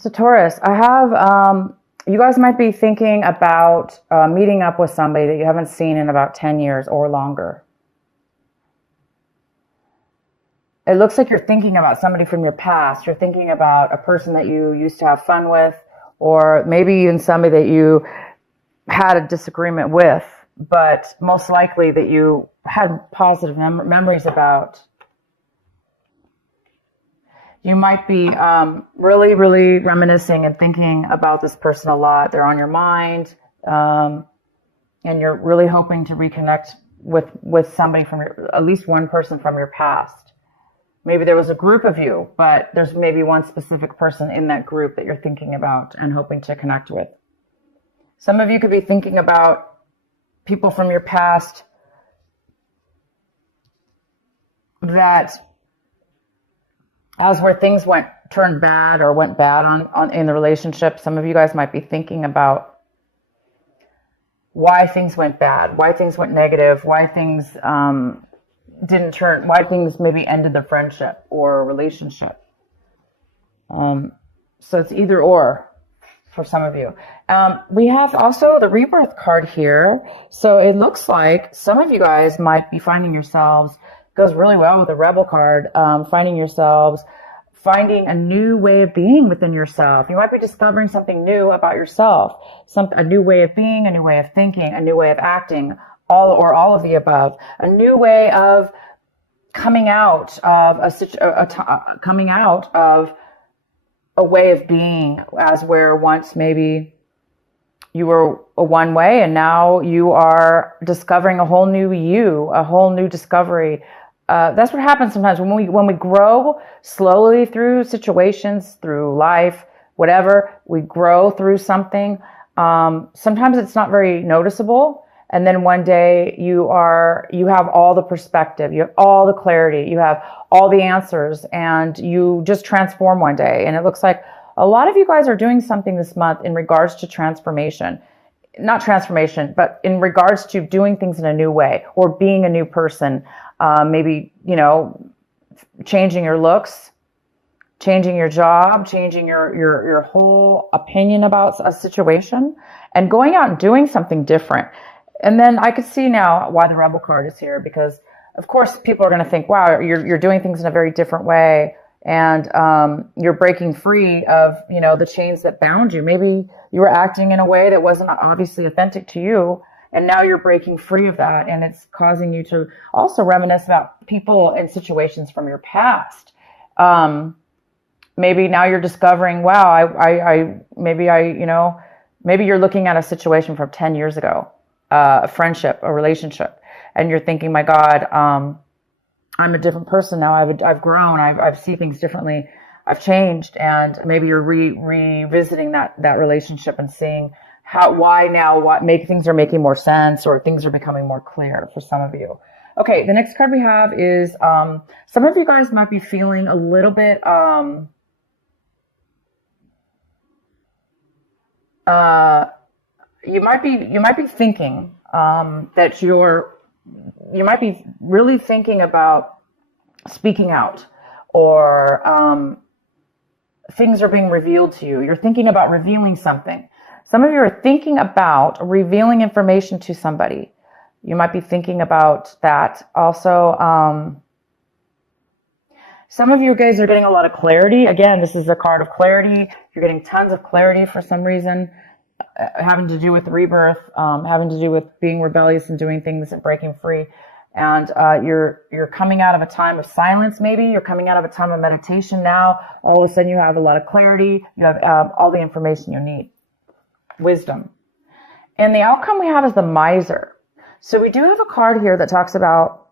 So Taurus, I have, you guys might be thinking about meeting up with somebody that you haven't seen in about 10 years or longer. It looks like you're thinking about somebody from your past. You're thinking about a person that you used to have fun with, or maybe even somebody that you had a disagreement with, but most likely that you had positive memories about. You might be really, really reminiscing and thinking about this person a lot. They're on your mind, and you're really hoping to reconnect with somebody from at least one person from your past. Maybe there was a group of you, but there's maybe one specific person in that group that you're thinking about and hoping to connect with. Some of you could be thinking about people from your past that, as where things turned bad or went bad in the relationship, some of you guys might be thinking about why things went bad, why things went negative, why things why things maybe ended the friendship or relationship. So it's either or for some of you. We have also the rebirth card here. So it looks like some of you guys might be finding yourselves, goes really well with the rebel card, finding a new way of being within yourself. You might be discovering something new about yourself, a new way of being, a new way of thinking, a new way of acting, all of the above, a new way of coming out of a way of being, as where once maybe you were a one way and now you are discovering a whole new you, a whole new discovery. That's what happens sometimes when we grow slowly through situations, through life, whatever, we grow through something. Sometimes it's not very noticeable. And then one day you have all the perspective, you have all the clarity, you have all the answers, and you just transform one day. And it looks like a lot of you guys are doing something this month in regards to transformation. Not transformation, but in regards to doing things in a new way or being a new person. Maybe, changing your looks, changing your job, changing your whole opinion about a situation, and going out and doing something different. And then I could see now why the Rebel card is here, because of course people are going to think, wow, you're doing things in a very different way, and you're breaking free of the chains that bound you. Maybe you were acting in a way that wasn't obviously authentic to you, and now you're breaking free of that, and it's causing you to also reminisce about people and situations from your past. Maybe now you're discovering, wow, maybe you're looking at a situation from 10 years ago, a friendship, a relationship, and you're thinking, my God, I'm a different person now. I've grown. I've seen things differently. I've changed, and maybe you're revisiting that relationship and seeing things are making more sense, or things are becoming more clear for some of you. Okay, the next card we have is some of you guys might be feeling a little bit you might be thinking that you might be really thinking about speaking out, or things are being revealed to you. You're thinking about revealing something. Some of you are thinking about revealing information to somebody. You might be thinking about that. Also, some of you guys are getting a lot of clarity. Again, this is a card of clarity. You're getting tons of clarity for some reason, having to do with rebirth, having to do with being rebellious and doing things and breaking free. And you're coming out of a time of silence. Maybe you're coming out of a time of meditation now. All of a sudden you have a lot of clarity. You have all the information you need. Wisdom. And the outcome we have is the miser. So we do have a card here that talks about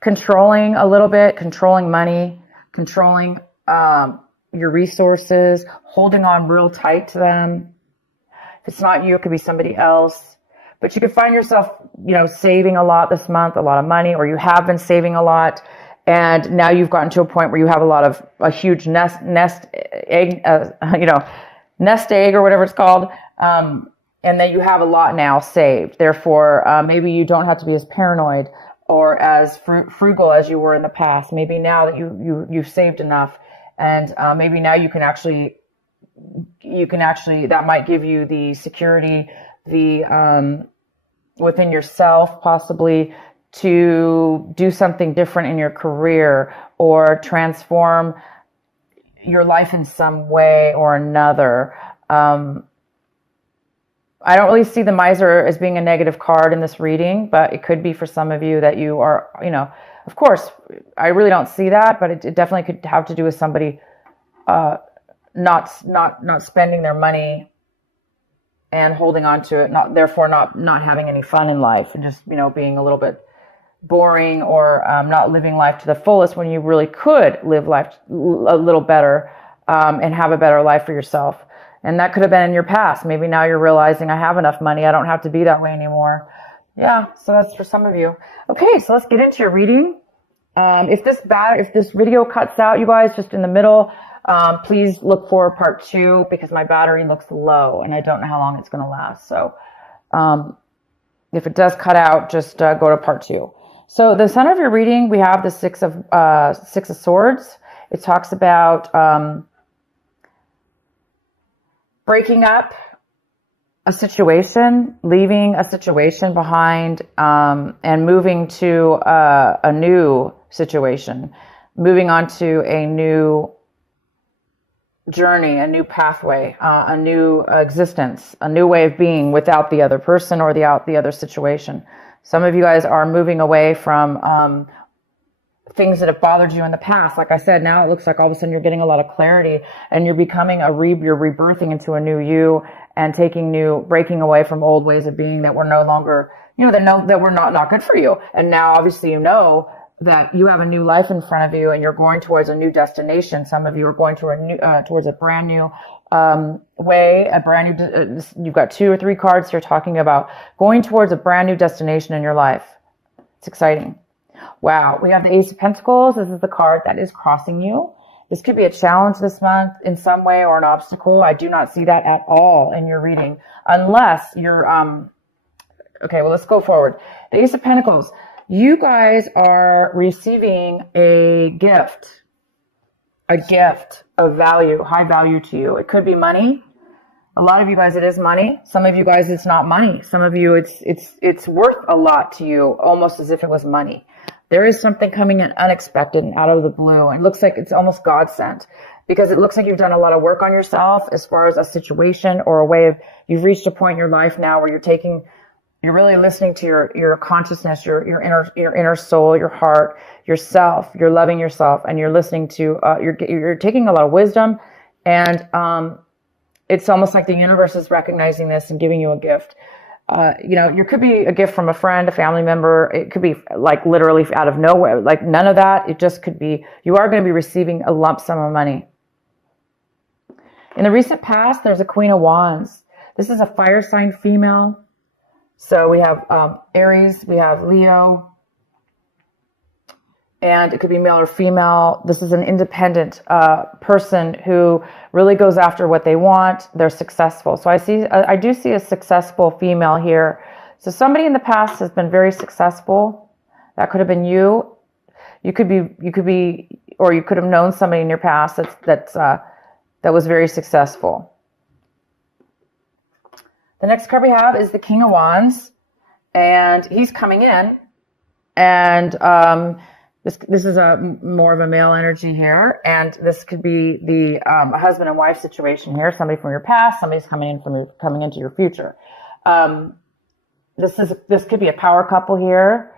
controlling a little bit, controlling money, controlling your resources, holding on real tight to them. If it's not you, it could be somebody else. But you could find yourself, saving a lot this month, a lot of money, or you have been saving a lot, and now you've gotten to a point where you have a huge nest egg, nest egg or whatever it's called, and then you have a lot now saved. Therefore, maybe you don't have to be as paranoid or as frugal as you were in the past. Maybe now that you've saved enough, and maybe now you can actually you can actually, that might give you the security, the within yourself, possibly, to do something different in your career or transform your life in some way or another. I don't really see the miser as being a negative card in this reading, but it could be for some of you that you are, of course, I really don't see that, but it definitely could have to do with somebody not spending their money and holding on to it, therefore not having any fun in life, and just, being a little bit boring, or not living life to the fullest, when you really could live life a little better, and have a better life for yourself. And that could have been in your past. Maybe now you're realizing, I have enough money, I don't have to be that way anymore. Yeah, so that's for some of you. Okay, so let's get into your reading. If this video cuts out, you guys, just in the middle, please look for part 2, because my battery looks low and I don't know how long it's going to last. So if it does cut out, just go to part 2. So the center of your reading, we have the Six of Swords. It talks about breaking up a situation, leaving a situation behind, and moving to a new situation, moving on to a new journey, a new pathway, a new existence, a new way of being without the other person or the other situation. Some of you guys are moving away from things that have bothered you in the past. Like I said, now it looks like all of a sudden you're getting a lot of clarity, and you're becoming you're rebirthing into a new you, and breaking away from old ways of being that were no longer, that were not good for you. And now obviously that you have a new life in front of you, and you're going towards a new destination. Some of you are going towards a brand new way, you've got 2 or 3 cards here talking about going towards a brand new destination in your life. It's exciting. Wow, we have the Ace of Pentacles. This is the card that is crossing you. This could be a challenge this month in some way, or an obstacle. I do not see that at all in your reading, unless you're, okay, well, let's go forward. The Ace of Pentacles. You guys are receiving a gift of value, high value to you. It could be money. A lot of you guys, it is money. Some of you guys, it's not money. Some of you, it's worth a lot to you, almost as if it was money. There is something coming in unexpected and out of the blue. And it looks like it's almost God sent, because it looks like you've done a lot of work on yourself as far as a situation or a way of, you've reached a point in your life now where you're really listening to your consciousness, your inner soul, your heart, yourself. You're loving yourself, and you're listening to, you're taking a lot of wisdom, and it's almost like the universe is recognizing this and giving you a gift. You could be a gift from a friend, a family member. It could be like literally out of nowhere, like none of that. It just could be, you are going to be receiving a lump sum of money. In the recent past, there's a Queen of Wands. This is a fire sign female. So we have Aries, we have Leo, and it could be male or female. This is an independent person who really goes after what they want. They're successful. So I do see a successful female here. So somebody in the past has been very successful. That could have been you. You could be, or you could have known somebody in your past that was very successful. The next card we have is the King of Wands, and he's coming in, and this is more of a male energy here, and this could be the husband and wife situation here. Somebody from your past, somebody's coming into your future. This could be a power couple here,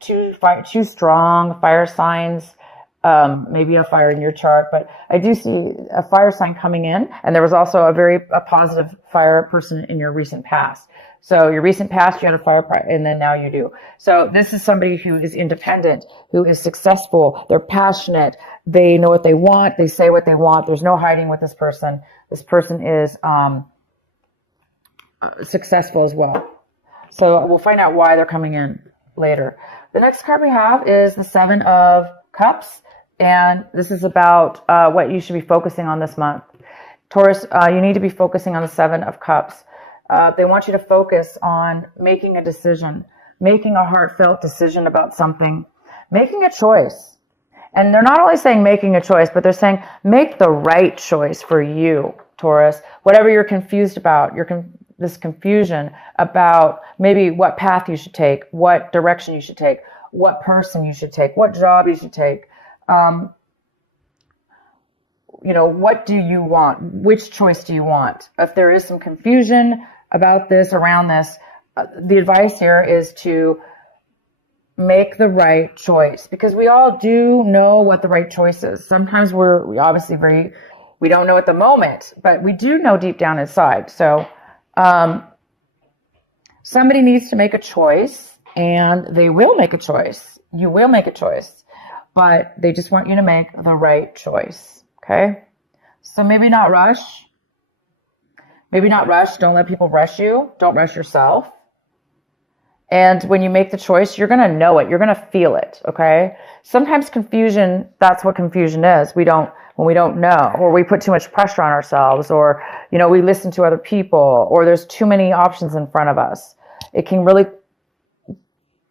two strong fire signs. Maybe a fire in your chart, but I do see a fire sign coming in, and there was also a positive fire person in your recent past. So your recent past, you had a fire, and then now you do. So this is somebody who is independent, who is successful. They're passionate. They know what they want. They say what they want. There's no hiding with this person. This person is successful as well. So we'll find out why they're coming in later. The next card we have is the Seven of Cups. And this is about what you should be focusing on this month. Taurus, you need to be focusing on the Seven of Cups. They want you to focus on making a decision, making a heartfelt decision about something, making a choice. And they're not only saying making a choice, but they're saying make the right choice for you, Taurus. Whatever you're confused about, this confusion about maybe what path you should take, what direction you should take, what person you should take, what job you should take. What do you want? Which choice do you want? If there is some confusion about this, around this, the advice here is to make the right choice, because we all do know what the right choice is. Sometimes we obviously we don't know at the moment, but we do know deep down inside. So somebody needs to make a choice, and they will make a choice. You will make a choice, but they just want you to make the right choice. Okay? So maybe not rush. Maybe not rush. Don't let people rush you. Don't rush yourself. And when you make the choice, you're going to know it. You're going to feel it. Okay? Sometimes confusion, that's what confusion is. When we don't know, or we put too much pressure on ourselves, or, we listen to other people, or there's too many options in front of us. It can really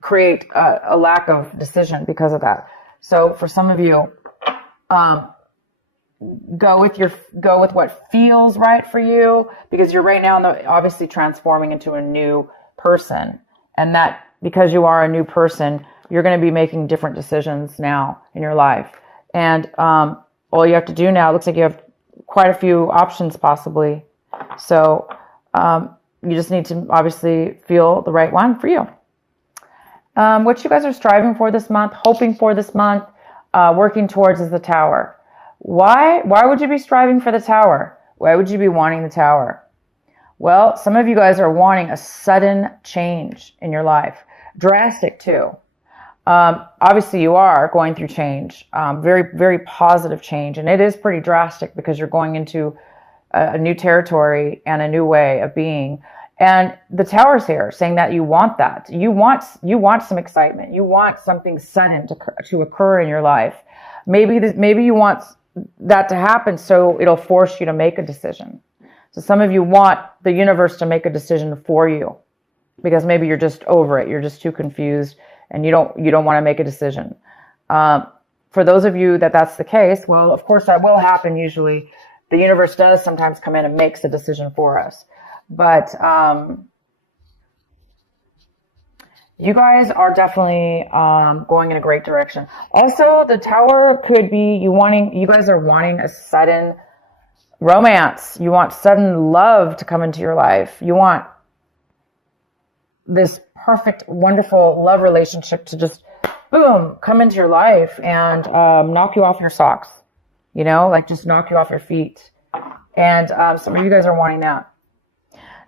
create a lack of decision because of that. So for some of you, go with what feels right for you, because you're right now obviously transforming into a new person. And that, because you are a new person, you're going to be making different decisions now in your life. And all you have to do now, it looks like you have quite a few options possibly. So you just need to obviously feel the right one for you. What you guys are striving for this month, hoping for this month, working towards is the Tower. Why would you be striving for the Tower? Why would you be wanting the Tower? Well, some of you guys are wanting a sudden change in your life. Drastic too. Obviously you are going through change, very, very positive change. And it is pretty drastic because you're going into a new territory and a new way of being. And the Tower's here saying that you want that. You want some excitement. You want something sudden to occur in your life. Maybe you want that to happen, so it'll force you to make a decision. So some of you want the universe to make a decision for you, because maybe you're just over it. You're just too confused, and you don't want to make a decision. For those of you that's the case, well, of course that will happen. Usually, the universe does sometimes come in and makes a decision for us. But you guys are definitely going in a great direction. Also, the Tower could be you guys are wanting a sudden romance. You want sudden love to come into your life. You want this perfect, wonderful love relationship to just, boom, come into your life and knock you off your socks. Just knock you off your feet. And some of you guys are wanting that.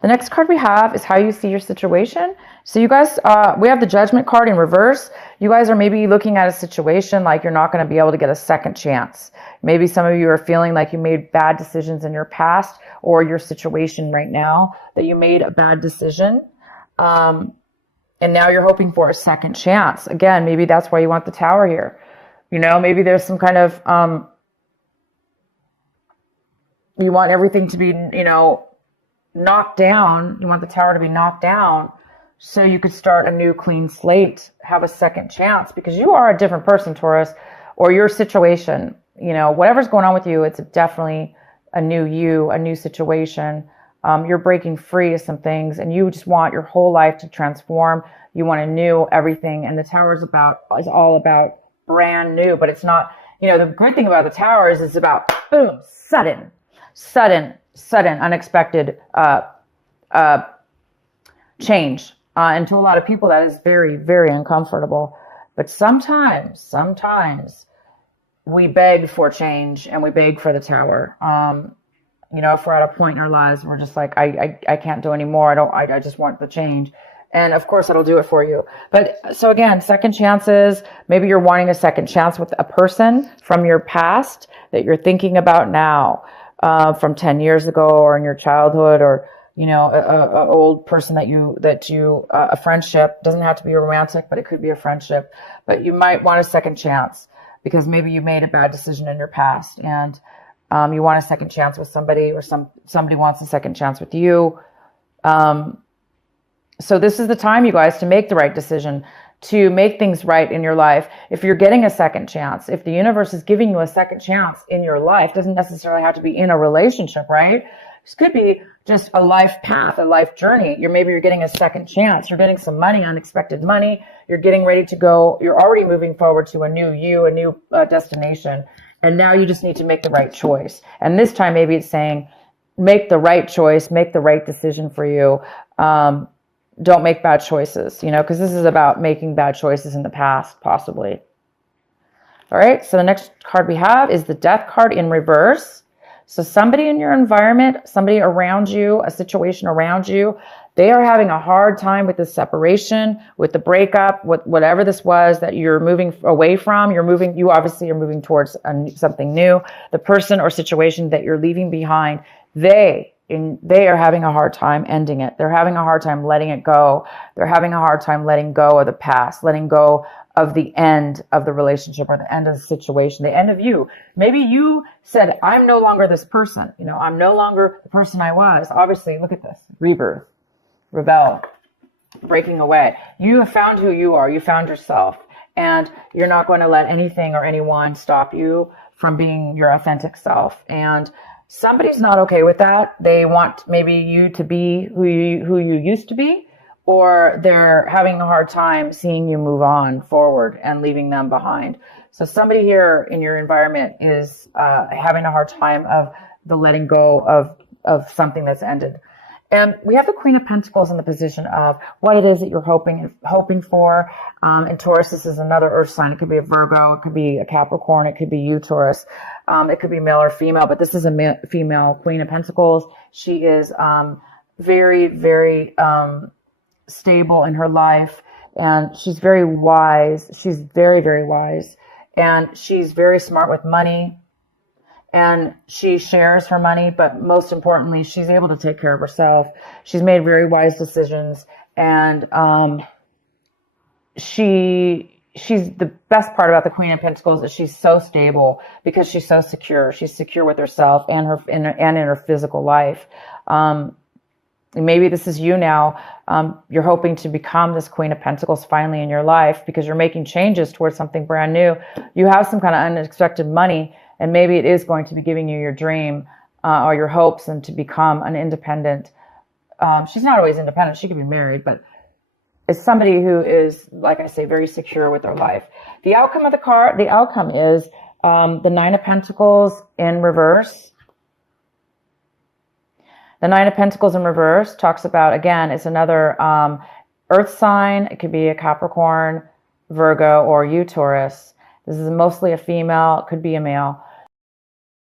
The next card we have is how you see your situation. So you guys, we have the Judgment card in reverse. You guys are maybe looking at a situation like you're not going to be able to get a second chance. Maybe some of you are feeling like you made bad decisions in your past, or your situation right now, that you made a bad decision. And now you're hoping for a second chance. Again, maybe that's why you want the Tower here. Maybe there's some kind of, you want everything to be, knocked down. You want the Tower to be knocked down so you could start a new clean slate, have a second chance, because you are a different person, Taurus, or your situation, whatever's going on with you, it's definitely a new you, a new situation. You're breaking free of some things, and you just want your whole life to transform. You want to new everything. And the Tower is all about brand new, but it's not, the good thing about the Tower is it's about, boom, sudden, unexpected change. And to a lot of people, that is very, very uncomfortable. But sometimes we beg for change, and we beg for the Tower. If we're at a point in our lives, we're just like, I can't do anymore. I just want the change. And of course, that'll do it for you. But so again, second chances, maybe you're wanting a second chance with a person from your past that you're thinking about now. From 10 years ago, or in your childhood, or, a old person a friendship. Doesn't have to be a romantic, but it could be a friendship. But you might want a second chance because maybe you made a bad decision in your past, and you want a second chance with somebody, or somebody wants a second chance with you. So this is the time, you guys, to make the right decision. to make things right in your life. If you're getting a second chance, if the universe is giving you a second chance in your life, doesn't necessarily have to be in a relationship, right? This could be just a life path, a life journey. Maybe you're getting a second chance. You're getting some money, unexpected money. You're getting ready to go. You're already moving forward to a new you, a new destination. And now you just need to make the right choice. And this time, maybe it's saying, make the right choice, make the right decision for you. Don't make bad choices, because this is about making bad choices in the past, possibly. All right, so the next card we have is the Death card in reverse. So somebody in your environment, somebody around you, a situation around you, they are having a hard time with the separation, with the breakup, with whatever this was that you're moving away from. You obviously are moving towards something new. The person or situation that you're leaving behind, they are having a hard time ending it. They're having a hard time letting it go. They're having a hard time letting go of the past, letting go of the end of the relationship or the end of the situation, the end of you. Maybe you said, I'm no longer this person. I'm no longer the person I was. Obviously, look at this. Rebirth, rebel, breaking away. You have found who you are. You found yourself. And you're not going to let anything or anyone stop you from being your authentic self. And somebody's not okay with that. They want maybe you to be who you used to be, or they're having a hard time seeing you move on forward and leaving them behind. So somebody here in your environment is having a hard time of the letting go of something that's ended. And we have the Queen of Pentacles in the position of what it is that you're hoping for. And Taurus, this is another earth sign. It could be a Virgo. It could be a Capricorn. It could be you, Taurus. It could be male or female, but this is a female Queen of Pentacles. She is very, very stable in her life, and she's very wise. She's very, very wise, and she's very smart with money, and she shares her money, but most importantly, she's able to take care of herself. She's made very wise decisions, and she's the best part about the Queen of Pentacles is she's so stable because she's so secure. She's secure with herself and in her physical life. Maybe this is you now. You're hoping to become this Queen of Pentacles finally in your life because you're making changes towards something brand new. You have some kind of unexpected money, and maybe it is going to be giving you your dream or your hopes and to become an independent. She's not always independent. She could be married, but it's somebody who is, like I say, very secure with their life. The outcome of the outcome is the Nine of Pentacles in reverse. The Nine of Pentacles in reverse talks about, again, it's another earth sign. It could be a Capricorn, Virgo, or you, Taurus. This is mostly a female. It could be a male.